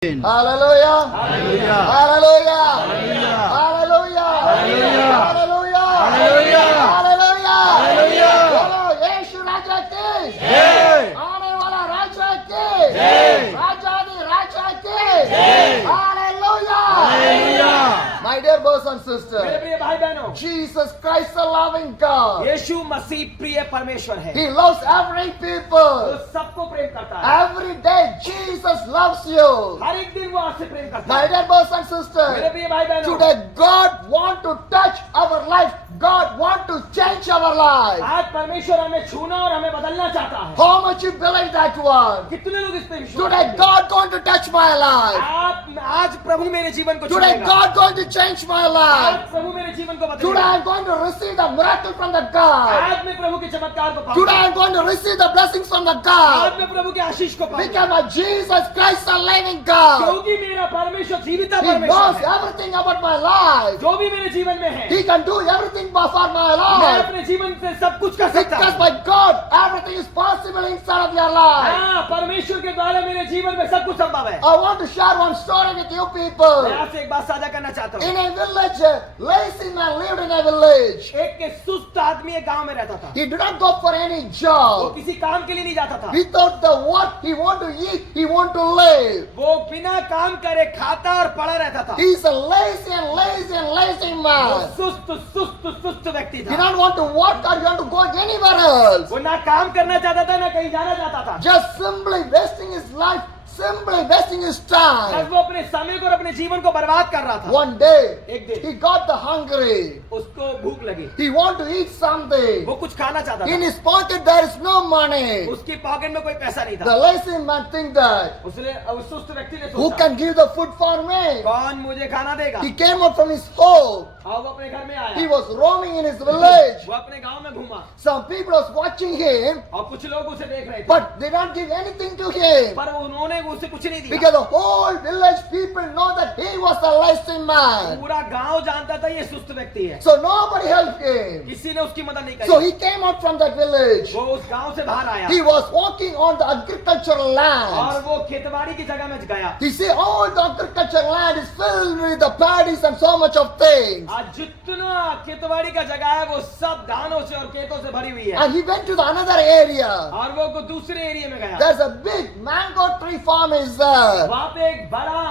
Hallelujah. Hallelujah. Hallelujah. Hallelujah. Hallelujah. Hallelujah. Hallelujah. Hallelujah. Hallelujah. Hallelujah. बोलो यीशु राजा की जय। आने वाला राजा की जय। राजादी राजा की जय। Hallelujah. Hallelujah. My dear brothers and मेरे sisters, प्रिय भाई बहनों, Jesus Christ, the loving God, यीशु मसीह प्रिय परमेश्वर है। He loves every वो people. सबको प्रेम करता है। Every day Jesus loves you. हर एक दिन वो आपसे प्रेम करता My है। dear brothers and मेरे sisters, प्रिय भाई बहनों, today God want to touch our life. God want to change our life. आज परमेश्वर हमें छूना और हमें बदलना चाहता है। How much you believe that one? कितने लोग इस पे विश्वास Today करते हैं? God going to touch my life. आज प्रभु मेरे जीवन को Today छूएगा। God going to change my आज life. प्रभु मेरे जीवन को Today बदलेगा। I'm going to receive the miracle from the God. आज मैं प्रभु के चमत्कार को Today पाऊंगा। I'm going to receive the blessings from the आज God. मैं प्रभु के आशीष को पाऊंगा। Because my Jesus Christ the living God. क्योंकि मेरा परमेश्वर जीवित He परमेश्वर knows है। everything about my life. जो भी मेरे जीवन में है, He can do everything for my मैं life. अपने जीवन से सब कुछ कर सकता Because हूँ। my God, everything is possible inside of your life. हाँ, परमेश्वर के द्वारा मेरे जीवन में सब कुछ संभव है। I want to share one story with you people. मैं आपसे एक बात साझा करना चाहता In हूँ। a village, a lazy man lived in a village. एक के सुस्त आदमी एक गांव में रहता था। He did not go for any वो job. किसी काम के लिए नहीं जाता था। Without the work, he want to eat, he want to live. वो बिना काम करे खाता और पड़ा रहता था। He's a lazy and lazy and lazy वो man. सुस्त व्यक्ति He था। don't want to work or he want to go anywhere else. वो ना काम करना चाहता था ना कहीं जाना चाहता था। Just simply wasting his life, simply wasting his बस time. वो अपने समय को और अपने जीवन को बर्बाद कर रहा था। One day, एक दिन he got the hungry. उसको भूख लगी। He want to eat something. वो कुछ खाना चाहता In था। his pocket there is no money. उसकी पॉकेट में कोई पैसा नहीं The था। lazy man think that, उसने उस सुस्त व्यक्ति ने who सोचा, can give the food for me? कौन मुझे खाना देगा? He came out from his home. और वो अपने घर में आया। He was roaming in his village. वो अपने गांव में घूमा Some people was watching him, और कुछ लोग उसे देख रहे थे, but they don't give anything to him. पर उन्होंने उसे कुछ नहीं दिया। Because the whole village people know that he was a lazy man. पूरा गांव जानता था ये सुस्त व्यक्ति है। So nobody helped him. किसी ने उसकी मदद नहीं So करी। he came out from that village. वो उस गांव से बाहर आया He was walking on the agricultural और land. वो खेतबाड़ी की जगह में गया। You see, all the agricultural land is filled with the paddies and so much of things. आज जितना खेतबाड़ी का जगह है वो सब धानों से और खेतों से भरी हुई है। And he went to the another area. और वो को दूसरे एरिया में गया। There's a big mango tree farm is there. वहाँ पे एक बड़ा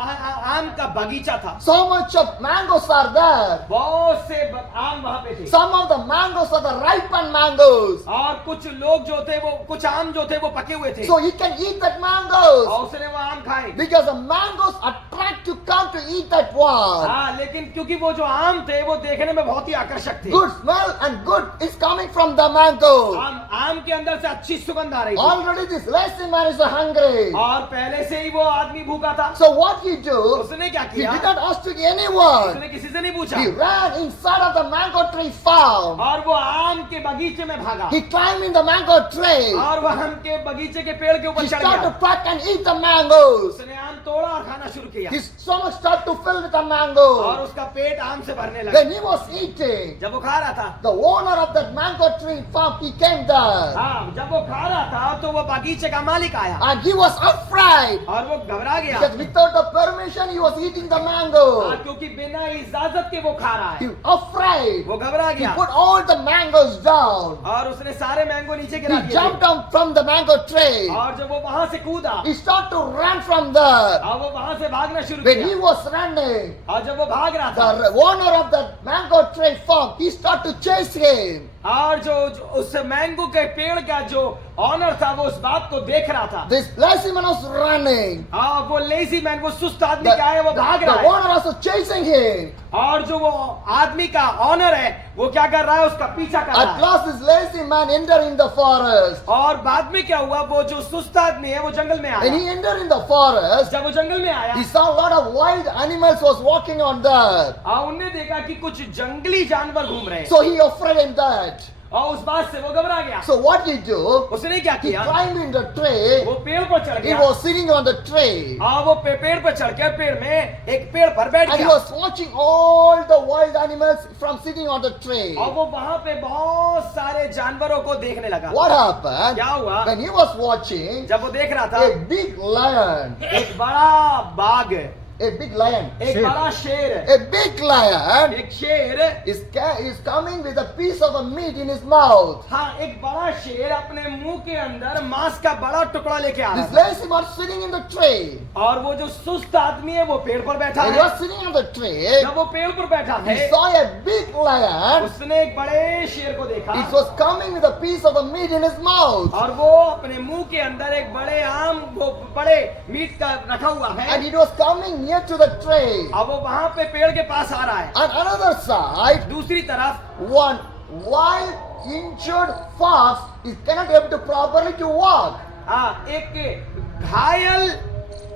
आम का बगीचा था। So much of mangoes are there. बहुत से आम वहाँ पे थे। Some of the mangoes are the ripened mangoes. और कुछ लोग जो थे वो कुछ आम जो थे वो पके हुए थे। So he can eat that mangoes. और उसने वो आम खाए। Because the mangoes attract to come to eat that one. हाँ, लेकिन क्योंकि वो जो आम थे वो देखने में बहुत ही आकर्षक थे। Good smell and good is coming from the mango. आम के अंदर से अच्छी सुगंध आ रही थी। Already this lazy man is hungry. और पहले से ही वो आदमी भूखा था। So what he do? उसने क्या He किया? did not ask to anyone. उसने किसी से नहीं पूछा। He ran inside of the mango tree farm. और वो आम के बगीचे में भागा। He climbed in the mango tree. और वो आम के बगीचे के पेड़ के ऊपर He चढ़ started to गया। pluck and eat the mangoes. उसने आम तोड़ा और खाना शुरू किया। His stomach started to fill with the और mango. उसका पेट आम से भरने लगा। When he was eating, जब वो खा रहा था, the owner of that mango tree farm, he came there. हाँ, जब वो खा रहा था तो वो बगीचे का मालिक आया And he was afraid. और वो घबरा गया। Because without the permission, he was eating the mango. क्योंकि बिना इजाजत के वो खा रहा He है। afraid. वो घबरा He गया put all the mangoes down. और उसने सारे मैंगो नीचे गिरा He दिए jumped थे। down from the mango tree. और जब वो वहां से कूदा He started to run from there. और वो वहां से भागना शुरू When he किया। was running, और जब वो भाग रहा था the owner of that mango tree farm, he started to chase him. और जो उस मैंगो के पेड़ का जो ऑनर था वो उस बात को देख रहा था। This lazy man was running. हाँ, वो लेजी मैन, वो सुस्त आदमी The, क्या है वो भाग the रहा है। owner also chasing him. और जो वो आदमी का ऑनर है वो क्या कर रहा है, उसका पीछा कर रहा At है। last, this lazy man entered in the forest. और बाद में क्या हुआ, वो जो सुस्त आदमी है वो जंगल में When आया। he entered in the forest, जब वो जंगल में आया he saw a lot of wild animals was walking on there. उनने देखा कि कुछ जंगली जानवर घूम रहे हैं। So he afraid in that. और उस बात से वो घबरा गया। So what did he do? उसने क्या He किया? climbed in the tree. वो पेड़ पर चढ़ He गया। was sitting on the tree. हाँ, वो पेड़ पर चढ़ के पेड़ में एक पेड़ पर बैठ And he गया was watching all the wild animals from sitting on the tree. और वो वहां पे बहुत सारे जानवरों को देखने लगा। What happened? क्या हुआ? When he was watching, जब वो देख रहा था a big lion, एक बड़ा बाघ, a big lion, एक शेर। बड़ा शेर, a big lion एक शेर, is coming with a piece of a meat in his mouth. हाँ एक बड़ा शेर अपने मुंह के अंदर मांस का बड़ा टुकड़ा लेके आ This रहा lazy man sitting in the tree. था और वो जो सुस्त आदमी है वो पेड़ पर बैठा When he है। was sitting on the tree, जब वो पेड़ पर बैठा he है saw a big lion. उसने एक बड़े शेर को देखा It was coming with a piece of a meat in his mouth. और वो अपने मुंह के अंदर एक बड़े आम वो बड़े मीट का रखा हुआ And है it was coming near to the tree. अब वो वहां पे पेड़ के पास आ रहा है। On another side, दूसरी तरफ one wild injured fox is cannot able to properly to walk. हाँ एक घायल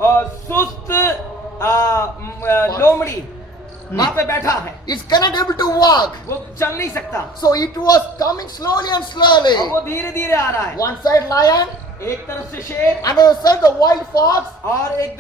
और सुस्त लोमड़ी वहां पे बैठा है, It cannot able to walk. वो चल नहीं सकता So it was coming slowly and slowly. और वो धीरे धीरे आ रहा है। One side lion, एक तरफ से शेर another side the wild fox. और एक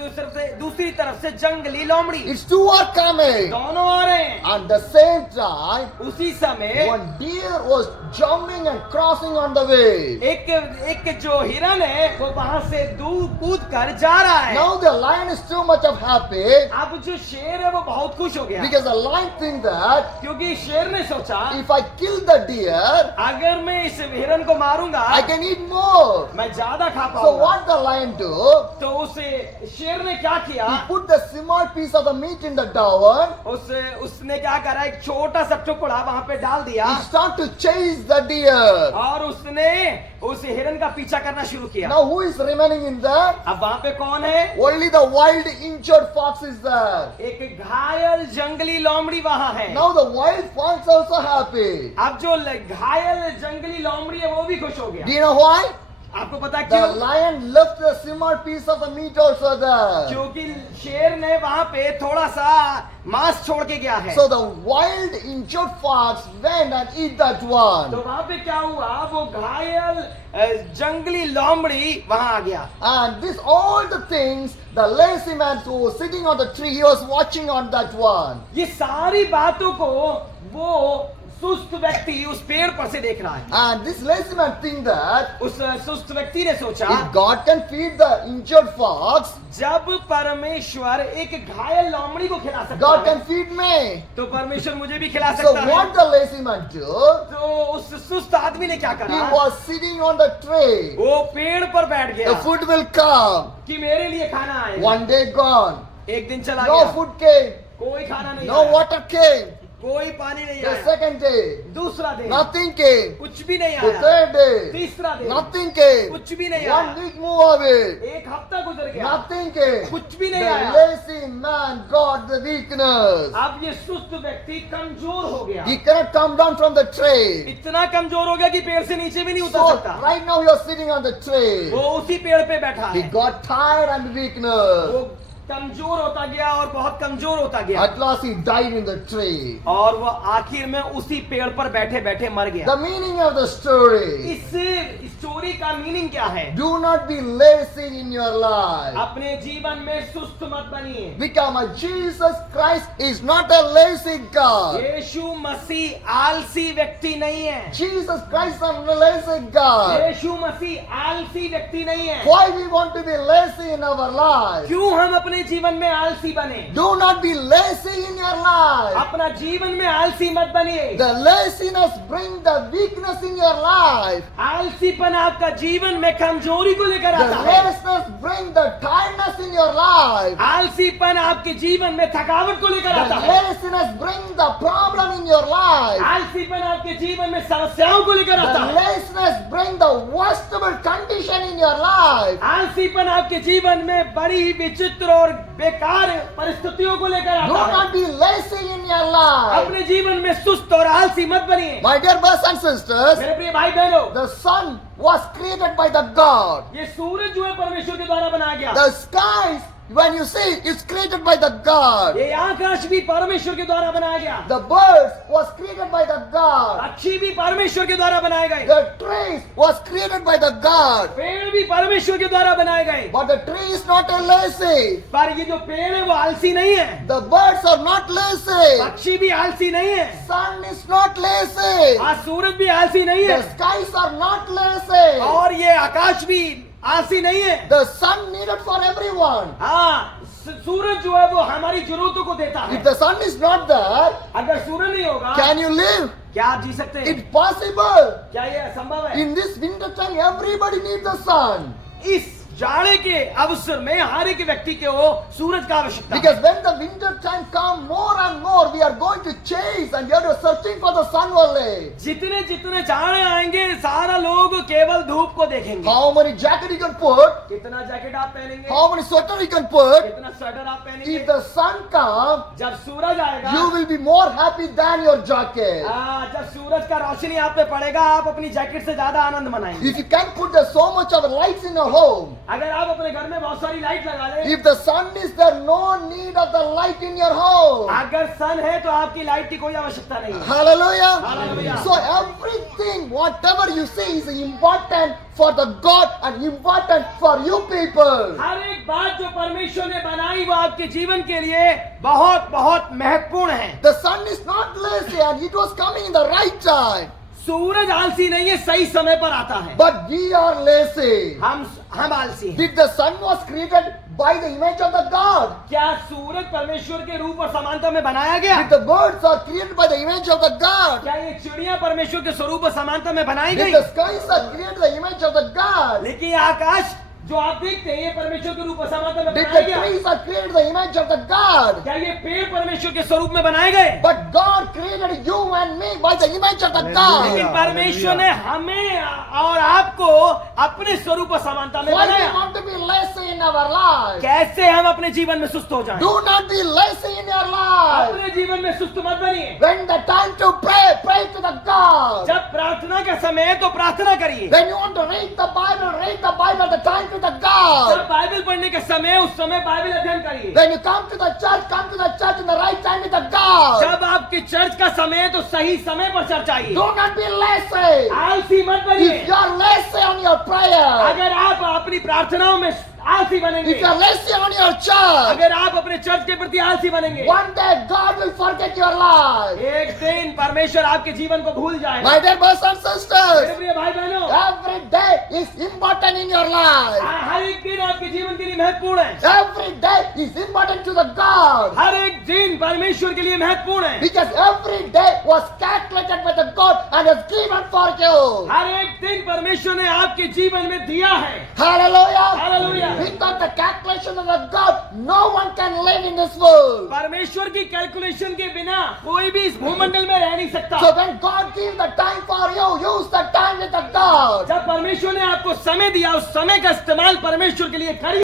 दूसरी तरफ से जंगली लोमड़ी, It's two are coming. दोनों आ रहे हैं। At the same time, उसी समय one deer was jumping and crossing on the way. एक जो हिरन है वो वहां से दूर कूद कर जा रहा है। Now the lion is too much of happy अब जो शेर है वो बहुत खुश हो गया because the lion think that क्योंकि शेर ने सोचा if I kill the deer, अगर मैं इस हिरन को मारूंगा I can eat more. मैं ज्यादा खा So पाऊंगा। what the lion do? तो उसे शेर ने क्या किया? He put the small piece of the meat in the down. उसने क्या करा, एक छोटा सा टुकड़ा वहां पे डाल दिया He start to chase the deer. और उसने उस हिरन का पीछा करना शुरू किया। Now who is remaining in there? अब वहां पे कौन है? Only the wild injured fox is there. एक घायल जंगली लोमड़ी वहां है। Now the wild fox also happy. अब जो घायल जंगली लोमड़ी है वो भी खुश हो गया। Do you know why? आपको पता है The क्यों? lion left the small piece of the meat also there. क्योंकि शेर ने वहां पे थोड़ा सा मांस छोड़ के गया है। So the wild injured fox went and eat that one. तो वहां पे क्या हुआ, वो घायल जंगली लोमड़ी वहां आ गया। And this all the things, the lazy man who was sitting on the tree, he was watching on that one. ये सारी बातों को वो सुस्त व्यक्ति उस पेड़ पर से देख रहा है। And this lazy man think that उस सुस्त व्यक्ति ने सोचा if God can feed the injured fox, जब परमेश्वर एक घायल लोमड़ी को खिला सकता God है can feed me. तो परमेश्वर मुझे भी खिला So सकता है। what the lazy man do? तो उस सुस्त आदमी ने क्या He करा, was sitting on the tree. वो पेड़ पर बैठ The गया food will come. कि मेरे लिए खाना आएगा। One day gone. एक दिन चला No गया, food came. कोई खाना नहीं No आया, water came. कोई पानी नहीं The आया। second day, दूसरा दिन nothing came. कुछ भी नहीं The आया। third day, तीसरा दिन nothing came. कुछ भी नहीं 1 आया। week move away. एक हफ्ता गुजर गया, Nothing came. कुछ भी नहीं The आया। lazy man got the weakness. अब ये सुस्त व्यक्ति कमजोर हो गया, He cannot come down from the tree. इतना कमजोर हो गया कि पेड़ से नीचे भी नहीं उतर So सकता। right now you are sitting on the tree. वो उसी पेड़ पे बैठा He है, got tired and weakness. वो कमजोर होता गया और बहुत कमजोर होता गया At last he died in the tree. और वो आखिर में उसी पेड़ पर बैठे बैठे मर गया। The meaning of the story. इस स्टोरी का मीनिंग क्या है? Do not be lazy in your life. अपने जीवन में सुस्त मत बनिए। Because Jesus Christ is not a lazy God. यीशु मसीह आलसी व्यक्ति नहीं है। Jesus Christ is not a lazy God. यीशु मसीह आलसी व्यक्ति नहीं है। Why we want to be lazy in our life? क्यों हम अपने जीवन में आलसी बने? Do not be lazy in your life. अपना जीवन में आलसी मत बनिए। The laziness bring the weakness in your life. आलसीपन आपका जीवन में कमजोरी को लेकर The आता है। laziness bring the tiredness in your life. आलसीपन आपके जीवन में थकावट को लेकर आता The है। laziness bring the problem in your life. आलसीपन आपके जीवन में समस्याओं को लेकर आता The है। laziness bring the worstable condition in your life. आलसीपन आपके जीवन में बड़ी विचित्र और बेकार परिस्थितियों को लेकर Do आता है। not be lazy in your life. अपने जीवन में सुस्त और आलसी मत बनिए। My dear brothers and sisters, मेरे प्रिय भाई बहनों, the sun was created by the God. ये सूरज जो है परमेश्वर के द्वारा बनाया गया। The skies when you see, it's created by the God. ये आकाश भी परमेश्वर के द्वारा बनाया गया, The birds was created by the God. पक्षी भी परमेश्वर के द्वारा बनाए गए, The trees was created by the God. पेड़ भी परमेश्वर के द्वारा बनाए गए। But the tree is not a lazy. पर ये जो पेड़ है वो आलसी नहीं है, The birds are not lazy. पक्षी भी आलसी नहीं है, Sun is not lazy. आज सूरज भी आलसी नहीं है, The skies are not lazy. और ये आकाश भी आलसी नहीं है। The sun needed for everyone. हाँ, सूरज जो है वो हमारी जरूरतों को देता है। If the sun is not there, अगर सूरज नहीं होगा can you live? क्या आप जी सकते हैं? It's possible. क्या ये संभव है? In this winter time, everybody needs the sun. इस जाड़े के अवसर में हर एक व्यक्ति के वो सूरज का आवश्यकता है। Because when the winter time come more and more, we are going to chase and we are searching for the sun only. जितने जितने जाड़े आएंगे सारा लोग केवल धूप को देखेंगे। How many jacket you can put? कितना जैकेट आप पहनेंगे, How many sweater you can put? कितना स्वेटर आप पहनेंगे। If the sun comes, जब सूरज आएगा, you will be more happy than your jacket. जब सूरज का रोशनी आप पे पड़ेगा आप अपनी जैकेट से ज्यादा आनंद मनाएंगे। If you can put the so much of lights in your home, अगर आप अपने घर में बहुत सारी लाइट लगा लें, if the sun is there, no need of the light in your home. अगर सन है तो आपकी लाइट की कोई आवश्यकता नहीं है। Hallelujah. Hallelujah. So everything, whatever you see is important for the God and important for you people. हर एक बात जो परमेश्वर ने बनाई वो आपके जीवन के लिए बहुत बहुत महत्वपूर्ण है। The sun is not lazy and it was coming in the right time. सूरज आलसी नहीं है, सही समय पर आता है। But we are lazy. हम आलसी हैं। Did the sun was created by the image of the God? क्या सूरज परमेश्वर के रूप और समानता में बनाया गया? Did the birds are created by the image of the God? क्या ये चिड़िया परमेश्वर के स्वरूप और समानता में बनाई Did गई? the skies are created by the image of the God? लेकिन ये आकाश जो आप देखते हैं ये परमेश्वर के रूप और समानता में Did बनाया the गया? trees are created by the image of the God? क्या ये पेड़ परमेश्वर के स्वरूप में बनाए गए? But God created you and me by the image of the लेकिन God. परमेश्वर ने हमें और आपको अपने स्वरूप और समानता में Why do we बनाया। want to be lazy in our life? कैसे हम अपने जीवन में सुस्त हो जाएं? Do not be lazy in your life. अपने जीवन में सुस्त मत बनिए। When the time to pray, pray to the God. जब प्रार्थना का समय है तो प्रार्थना करिए। When you want to read the Bible, the time to the God. जब बाइबल पढ़ने का समय है, उस समय बाइबल अध्ययन करिए। When you come to the church in the right time with the God. जब आपके चर्च का समय है तो सही समय पर चर्च आइए। Do not be lazy. आलसी मत If बनिए। you are lazy on your prayer, अगर आप अपनी प्रार्थनाओं में आलसी बनेंगे, if you are lazy on your church, अगर आप अपने चर्च के प्रति आलसी बनेंगे, one day God will forget your life. एक दिन परमेश्वर आपके जीवन को भूल जाएगा। My dear brothers and मेरे sisters, प्रिय भाई बहनों, every day is important in your life. हर एक दिन आपके जीवन के लिए महत्वपूर्ण है। Every day is important to the God. हर एक दिन परमेश्वर के लिए महत्वपूर्ण है। Because every day was calculated by the God and is given for you. हर एक दिन परमेश्वर ने आपके जीवन में दिया है। Hallelujah. Hallelujah. Without the calculation of the God, no one can live in this world. परमेश्वर की कैलकुलेशन के बिना कोई भी इस भूमंडल में रह नहीं सकता। So when God gives the time for you, use the time with the God. जब परमेश्वर ने आपको समय दिया उस समय का इस्तेमाल परमेश्वर के लिए करिए।